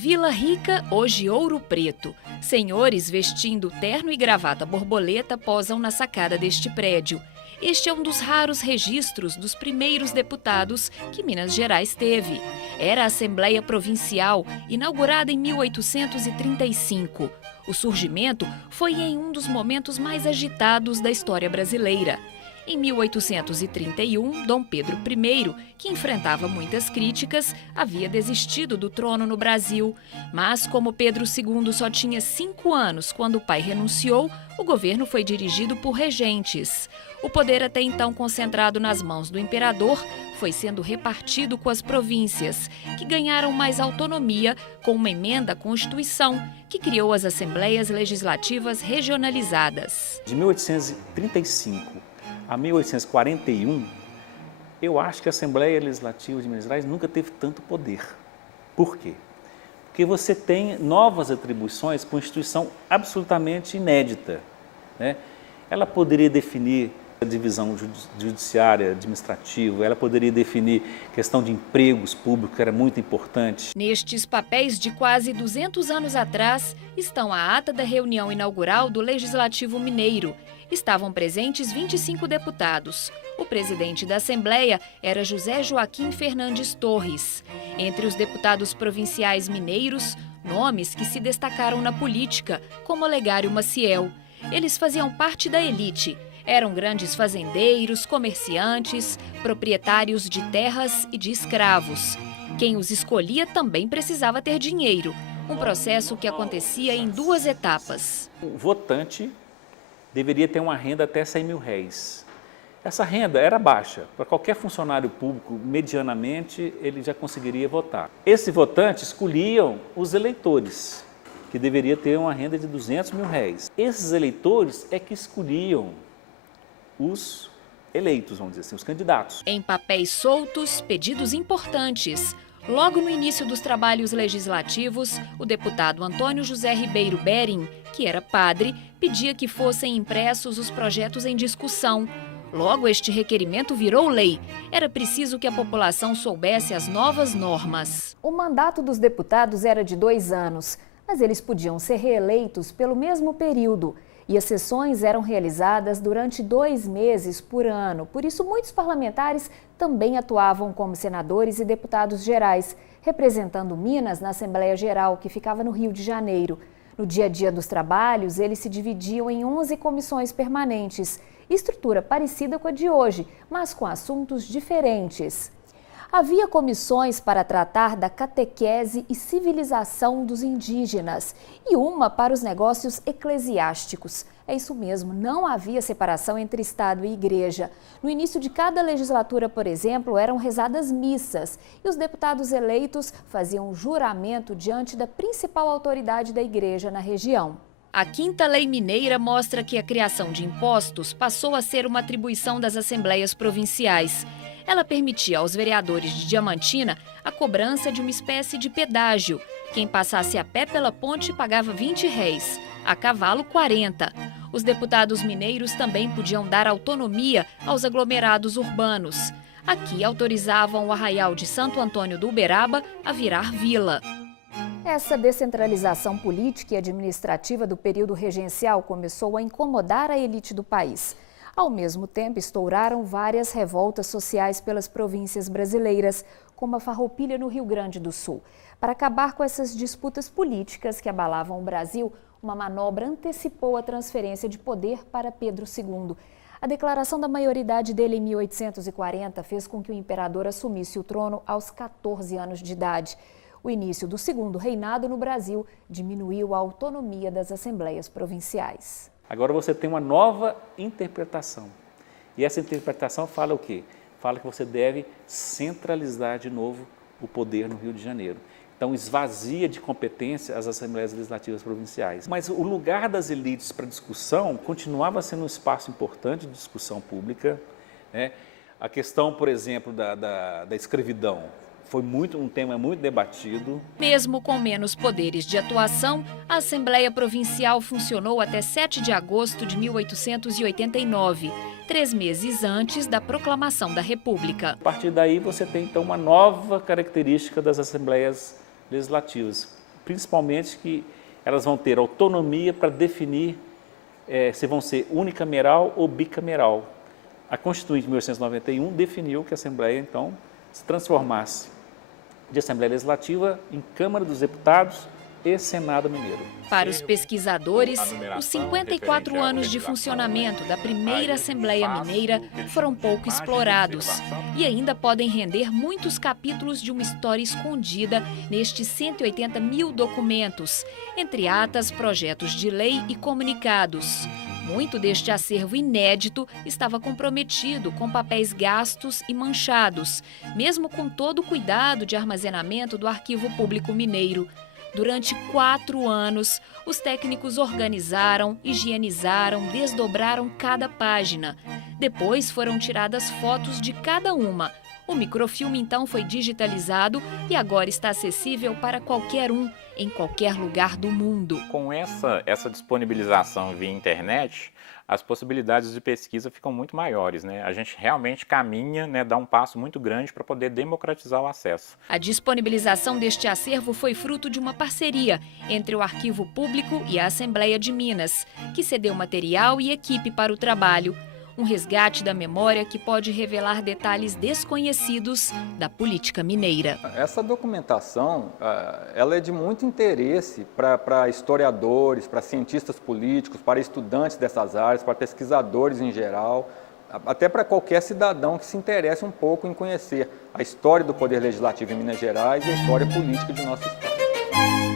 Vila Rica, hoje Ouro Preto. Senhores vestindo terno e gravata borboleta posam na sacada deste prédio. Este é um dos raros registros dos primeiros deputados que Minas Gerais teve. Era a Assembleia Provincial, inaugurada em 1835. O surgimento foi em um dos momentos mais agitados da história brasileira. Em 1831, Dom Pedro I, que enfrentava muitas críticas, havia desistido do trono no Brasil. Mas, como Pedro II só tinha 5 anos quando o pai renunciou, o governo foi dirigido por regentes. O poder, até então concentrado nas mãos do imperador, foi sendo repartido com as províncias, que ganharam mais autonomia com uma emenda à Constituição, que criou as Assembleias Legislativas Regionalizadas. De 1835 a 1841, eu acho que a Assembleia Legislativa de Minas Gerais nunca teve tanto poder. Por quê? Porque você tem novas atribuições com uma instituição absolutamente inédita, né? Ela poderia definir a divisão judiciária, administrativa, ela poderia definir questão de empregos públicos, que era muito importante. Nestes papéis de quase 200 anos atrás, estão a ata da reunião inaugural do Legislativo Mineiro. Estavam presentes 25 deputados. O presidente da Assembleia era José Joaquim Fernandes Torres. Entre os deputados provinciais mineiros, nomes que se destacaram na política, como Olegário Maciel. Eles faziam parte da elite. Eram grandes fazendeiros, comerciantes, proprietários de terras e de escravos. Quem os escolhia também precisava ter dinheiro. Um processo que acontecia em 2 etapas. O votante deveria ter uma renda até R$100.000. Essa renda era baixa. Para qualquer funcionário público, medianamente, ele já conseguiria votar. Esse votante escolhiam os eleitores, que deveria ter uma renda de R$200.000. Esses eleitores é que escolhiam os eleitos, vamos dizer assim, os candidatos. Em papéis soltos, pedidos importantes. Logo no início dos trabalhos legislativos, o deputado Antônio José Ribeiro Bering, que era padre, pedia que fossem impressos os projetos em discussão. Logo, este requerimento virou lei. Era preciso que a população soubesse as novas normas. O mandato dos deputados era de 2 anos, mas eles podiam ser reeleitos pelo mesmo período. E as sessões eram realizadas durante 2 meses por ano. Por isso, muitos parlamentares também atuavam como senadores e deputados gerais, representando Minas na Assembleia Geral, que ficava no Rio de Janeiro. No dia a dia dos trabalhos, eles se dividiam em 11 comissões permanentes, estrutura parecida com a de hoje, mas com assuntos diferentes. Havia comissões para tratar da catequese e civilização dos indígenas e uma para os negócios eclesiásticos. É isso mesmo, não havia separação entre Estado e Igreja. No início de cada legislatura, por exemplo, eram rezadas missas e os deputados eleitos faziam juramento diante da principal autoridade da Igreja na região. A 5ª Lei Mineira mostra que a criação de impostos passou a ser uma atribuição das assembleias provinciais. Ela permitia aos vereadores de Diamantina a cobrança de uma espécie de pedágio. Quem passasse a pé pela ponte pagava R$20, a cavalo 40. Os deputados mineiros também podiam dar autonomia aos aglomerados urbanos. Aqui autorizavam o Arraial de Santo Antônio do Uberaba a virar vila. Essa descentralização política e administrativa do período regencial começou a incomodar a elite do país. Ao mesmo tempo, estouraram várias revoltas sociais pelas províncias brasileiras, como a Farroupilha no Rio Grande do Sul. Para acabar com essas disputas políticas que abalavam o Brasil, uma manobra antecipou a transferência de poder para Pedro II. A declaração da maioridade dele em 1840 fez com que o imperador assumisse o trono aos 14 anos de idade. O início do segundo reinado no Brasil diminuiu a autonomia das assembleias provinciais. Agora você tem uma nova interpretação. E essa interpretação fala o quê? Fala que você deve centralizar de novo o poder no Rio de Janeiro. Então esvazia de competência as Assembleias Legislativas Provinciais. Mas o lugar das elites para discussão continuava sendo um espaço importante de discussão pública, né? A questão, por exemplo, da escravidão foi um tema muito debatido. Mesmo com menos poderes de atuação, a Assembleia Provincial funcionou até 7 de agosto de 1889, 3 meses antes da proclamação da República. A partir daí você tem então uma nova característica das Assembleias Legislativas, principalmente que elas vão ter autonomia para definir se vão ser unicameral ou bicameral. A Constituinte de 1891 definiu que a Assembleia, então, se transformasse de Assembleia Legislativa em Câmara dos Deputados e Senado Mineiro. Para os pesquisadores, os 54 anos de funcionamento da primeira Assembleia Mineira foram pouco explorados e ainda podem render muitos capítulos de uma história escondida nestes 180 mil documentos, entre atas, projetos de lei e comunicados. Muito deste acervo inédito estava comprometido com papéis gastos e manchados, mesmo com todo o cuidado de armazenamento do Arquivo Público Mineiro. Durante 4 anos, os técnicos organizaram, higienizaram, desdobraram cada página. Depois foram tiradas fotos de cada uma. O microfilme então foi digitalizado e agora está acessível para qualquer um, em qualquer lugar do mundo. Com essa disponibilização via internet, as possibilidades de pesquisa ficam muito maiores, né? A gente realmente caminha, né, dá um passo muito grande para poder democratizar o acesso. A disponibilização deste acervo foi fruto de uma parceria entre o Arquivo Público e a Assembleia de Minas, que cedeu material e equipe para o trabalho. Um resgate da memória que pode revelar detalhes desconhecidos da política mineira. Essa documentação ela é de muito interesse para historiadores, para cientistas políticos, para estudantes dessas áreas, para pesquisadores em geral, até para qualquer cidadão que se interesse um pouco em conhecer a história do Poder Legislativo em Minas Gerais e a história política de nosso estado.